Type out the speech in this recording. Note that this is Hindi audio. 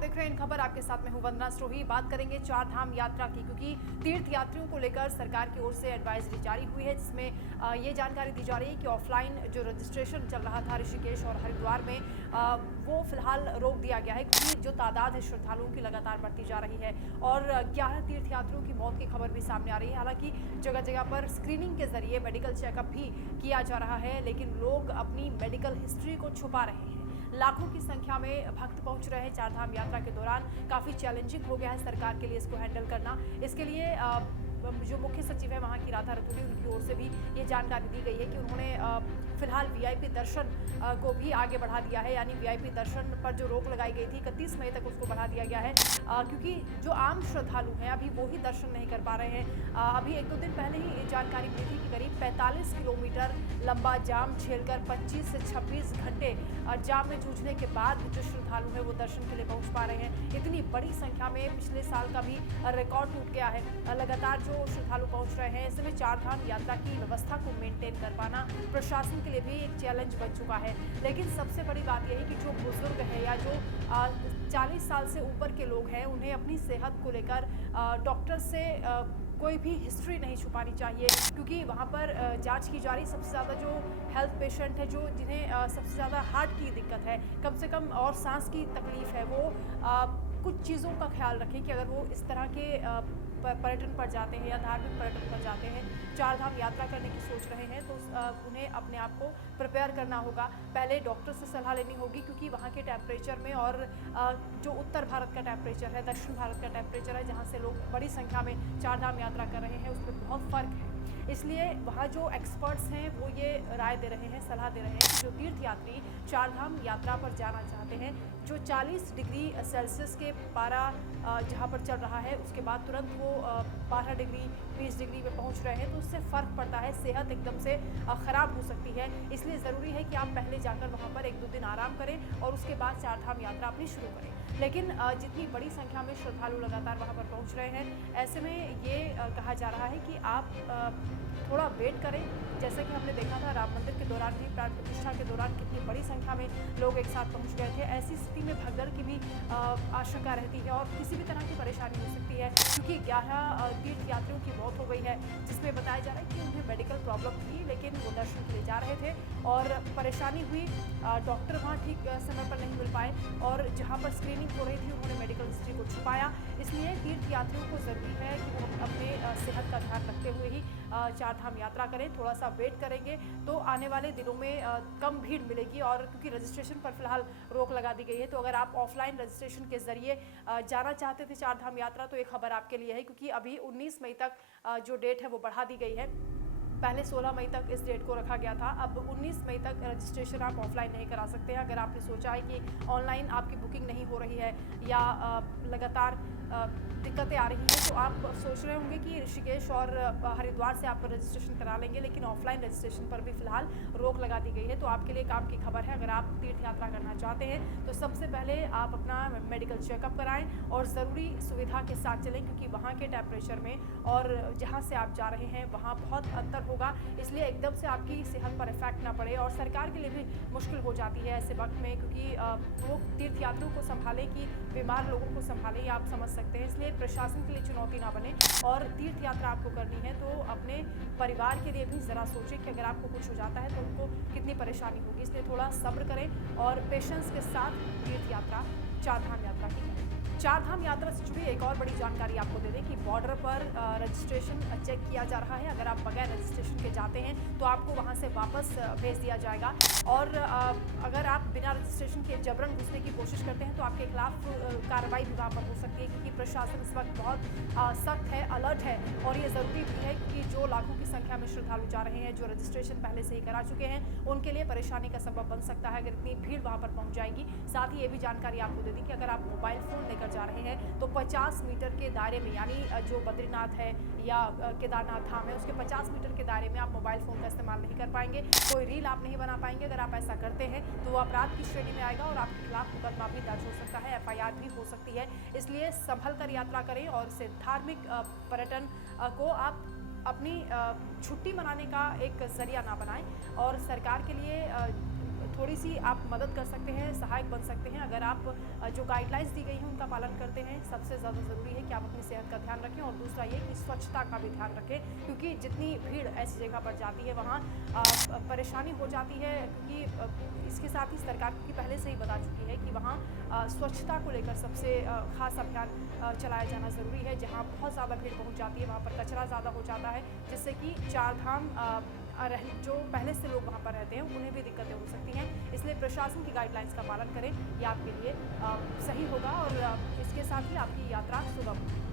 देख रहे हैं इन खबर, आपके साथ में हूं वंदना स्रोही। बात करेंगे चार धाम यात्रा की, क्योंकि तीर्थ यात्रियों को लेकर सरकार की ओर से एडवाइजरी जारी हुई है, जिसमें ये जानकारी दी जा रही है कि ऑफलाइन जो रजिस्ट्रेशन चल रहा था ऋषिकेश और हरिद्वार में वो फिलहाल रोक दिया गया है, क्योंकि जो तादाद है श्रद्धालुओं की लगातार बढ़ती जा रही है और 11 तीर्थ यात्रियों की मौत की खबर भी सामने आ रही है। हालांकि जगह जगह पर स्क्रीनिंग के जरिए मेडिकल चेकअप भी किया जा रहा है, लेकिन लोग अपनी मेडिकल हिस्ट्री को छुपा रहे हैं। लाखों की संख्या में भक्त पहुंच रहे हैं चारधाम यात्रा के दौरान। काफ़ी चैलेंजिंग हो गया है सरकार के लिए इसको हैंडल करना। इसके लिए जो मुख्य सचिव है वहाँ की राधा रतूड़ी, उनकी ओर से भी ये जानकारी दी गई है कि उन्होंने फिलहाल वीआईपी दर्शन को भी आगे बढ़ा दिया है, यानी वीआईपी दर्शन पर जो रोक लगाई गई थी 31 मई तक उसको बढ़ा दिया गया है, क्योंकि जो आम श्रद्धालु हैं अभी वो ही दर्शन नहीं कर पा रहे हैं। अभी एक दो दिन पहले ही ये जानकारी मिली थी कि करीब 45 किलोमीटर लंबा जाम झेलकर 25 से 26 घंटे जाम में जूझने के बाद जो श्रद्धालु हैं वो दर्शन के लिए पहुंच पा रहे हैं। इतनी बड़ी संख्या में पिछले साल का भी रिकॉर्ड टूट गया है। लगातार जो श्रद्धालु पहुंच रहे हैं, ऐसे में चारधाम यात्रा की व्यवस्था को मेंटेन कर पाना प्रशासन के लिए भी एक चैलेंज बन चुका है। लेकिन सबसे बड़ी बात यह है कि जो बुजुर्ग है या जो 40 साल से ऊपर के लोग हैं, उन्हें अपनी सेहत को लेकर डॉक्टर से कोई भी हिस्ट्री नहीं छुपानी चाहिए, क्योंकि वहाँ पर जांच की जा रही। सबसे ज़्यादा जो हेल्थ पेशेंट है, जो जिन्हें सबसे ज़्यादा हार्ट की दिक्कत है, कम से कम और सांस की तकलीफ है, वो कुछ चीज़ों का ख्याल रखें कि अगर वो इस तरह के पर्यटन पर जाते हैं या धार्मिक पर्यटन पर जाते हैं, चारधाम यात्रा करने की सोच रहे हैं, तो उन्हें अपने आप को प्रिपेयर करना होगा। पहले डॉक्टर से सलाह लेनी होगी, क्योंकि वहाँ के टेम्परेचर में और जो उत्तर भारत का टेम्परेचर है, दक्षिण भारत का टेम्परेचर है, जहाँ से लोग बड़ी संख्या में चारधाम यात्रा कर रहे हैं, उसमें बहुत फ़र्क है। इसलिए वहाँ जो एक्सपर्ट्स हैं वो ये राय दे रहे हैं, सलाह दे रहे हैं कि जो तीर्थ यात्री चारधाम यात्रा पर जाना चाहते हैं, जो 40 डिग्री सेल्सियस के पारा जहाँ पर चल रहा है, उसके बाद तुरंत वो 12 डिग्री 20 डिग्री में पहुँच रहे हैं, तो उससे फ़र्क पड़ता है, सेहत एकदम से ख़राब हो सकती है। इसलिए ज़रूरी है कि आप पहले जाकर वहाँ पर 1-2 दिन आराम करें और उसके बाद चारधाम यात्रा अपनी शुरू करें। लेकिन जितनी बड़ी संख्या में श्रद्धालु लगातार वहाँ पर पहुँच रहे हैं, ऐसे में ये कहा जा रहा है कि आप थोड़ा वेट करें। जैसे कि हमने देखा था राम मंदिर के दौरान भी, प्राण प्रतिष्ठा के दौरान कितनी बड़ी संख्या में लोग एक साथ पहुंच गए थे। ऐसी स्थिति में भगदड़ की भी आशंका रहती है और किसी भी तरह की परेशानी हो सकती है, क्योंकि 11 तीर्थ यात्रियों की मौत हो गई है, जिसमें बताया जा रहा है कि उन्हें मेडिकल प्रॉब्लम थी, लेकिन वो दर्शन के लिए जा रहे थे और परेशानी हुई। डॉक्टर वहाँ ठीक समय पर नहीं मिल पाए और जहाँ पर स्क्रीनिंग हो रही थी उन्होंने मेडिकल हिस्ट्री को छुपाया। इसलिए तीर्थ यात्रियों को ज़रूरी है कि वो अपने सेहत का ध्यान रखते हुए ही चारधाम यात्रा करें। थोड़ा सा वेट करेंगे तो आने वाले दिनों में कम भीड़ मिलेगी, और क्योंकि रजिस्ट्रेशन पर फिलहाल रोक लगा दी गई है, तो अगर आप ऑफलाइन रजिस्ट्रेशन के जरिए जाना चाहते थे चारधाम यात्रा, तो एक खबर आपके लिए है, क्योंकि अभी 19 मई तक जो डेट है वो बढ़ा दी गई है। पहले 16 मई तक इस डेट को रखा गया था, अब 19 मई तक रजिस्ट्रेशन आप ऑफलाइन नहीं करा सकते हैं। अगर आपने सोचा है कि ऑनलाइन आपकी बुकिंग नहीं हो रही है या लगातार दिक्कतें आ रही हैं, तो आप सोच रहे होंगे कि ऋषिकेश और हरिद्वार से आप रजिस्ट्रेशन करा लेंगे, लेकिन ऑफलाइन रजिस्ट्रेशन पर भी फिलहाल रोक लगा दी गई है। तो आपके लिए काम की खबर है, अगर आप तीर्थ यात्रा करना चाहते हैं तो सबसे पहले आप अपना मेडिकल चेकअप कराएं और ज़रूरी सुविधा के साथ चलें, क्योंकि वहाँ के टेम्परेचर में और जहाँ से आप जा रहे हैं वहाँ बहुत अंतर होगा। इसलिए एकदम से आपकी सेहत पर इफेक्ट ना पड़े, और सरकार के लिए भी मुश्किल हो जाती है ऐसे वक्त में, क्योंकि वो तीर्थ यात्रियों को संभालें कि बीमार लोगों को संभालें, आप समझ सकते हैं। इसलिए प्रशासन के लिए चुनौती ना बने, और तीर्थ यात्रा आपको करनी है तो अपने परिवार के लिए भी ज़रा सोचें कि अगर आपको कुछ हो जाता है तो उनको कितनी परेशानी होगी। इसलिए थोड़ा सब्र करें और पेशेंस के साथ तीर्थ यात्रा, चारधाम यात्रा की करें। चारधाम यात्रा से जुड़ी एक और बड़ी जानकारी आपको दे दें कि बॉर्डर पर रजिस्ट्रेशन चेक किया जा रहा है। अगर आप बगैर रजिस्ट्रेशन के जाते हैं तो आपको वहां से वापस भेज दिया जाएगा, और अगर आप बिना रजिस्ट्रेशन के जबरन घुसने की कोशिश करते हैं तो आपके खिलाफ कार्रवाई भी वहाँ पर हो सकती है, क्योंकि प्रशासन इस वक्त बहुत सख्त है, अलर्ट है। और ये ज़रूरी भी है कि जो लाखों की संख्या में श्रद्धालु जा रहे हैं, जो रजिस्ट्रेशन पहले से ही करा चुके हैं, उनके लिए परेशानी का सबब बन सकता है अगर इतनी भीड़ वहाँ पर पहुँच जाएगी। साथ ही ये भी जानकारी आपको दे दी कि अगर आप मोबाइल फ़ोन लेकर जा रहे हैं तो 50 मीटर के दायरे में, यानी जो बद्रीनाथ है या केदारनाथ धाम है, उसके 50 मीटर के दायरे में आप मोबाइल फ़ोन का इस्तेमाल नहीं कर पाएंगे। कोई रील आप नहीं बना पाएंगे। अगर आप ऐसा करते हैं तो वो अपराध की श्रेणी में आएगा और आपके खिलाफ मुकदमा भी दर्ज हो सकता है, FIR भी हो सकती है। इसलिए संभल कर यात्रा करें और इसे धार्मिक पर्यटन को आप अपनी छुट्टी मनाने का एक जरिया ना बनाएं, और सरकार के लिए थोड़ी सी आप मदद कर सकते हैं, सहायक बन सकते हैं अगर आप जो गाइडलाइंस दी गई हैं उनका पालन करते हैं। सबसे ज़्यादा ज़रूरी है कि आप अपनी सेहत का ध्यान रखें और दूसरा ये कि स्वच्छता का भी ध्यान रखें, क्योंकि जितनी भीड़ ऐसी जगह पर जाती है वहाँ परेशानी हो जाती है, क्योंकि इसके साथ ही सरकार की पहले से ही बता चुकी है कि वहाँ स्वच्छता को लेकर सबसे खास अभियान चलाया जाना ज़रूरी है। जहाँ बहुत ज़्यादा भीड़ पहुँच जाती है वहाँ पर कचरा ज़्यादा हो जाता है, जिससे कि चार धाम जो पहले से लोग वहाँ पर रहते हैं उन्हें भी दिक्कतें हो सकती हैं। इसलिए प्रशासन की गाइडलाइंस का पालन करें, ये आपके लिए सही होगा और इसके साथ ही आपकी यात्रा सुगम होगी।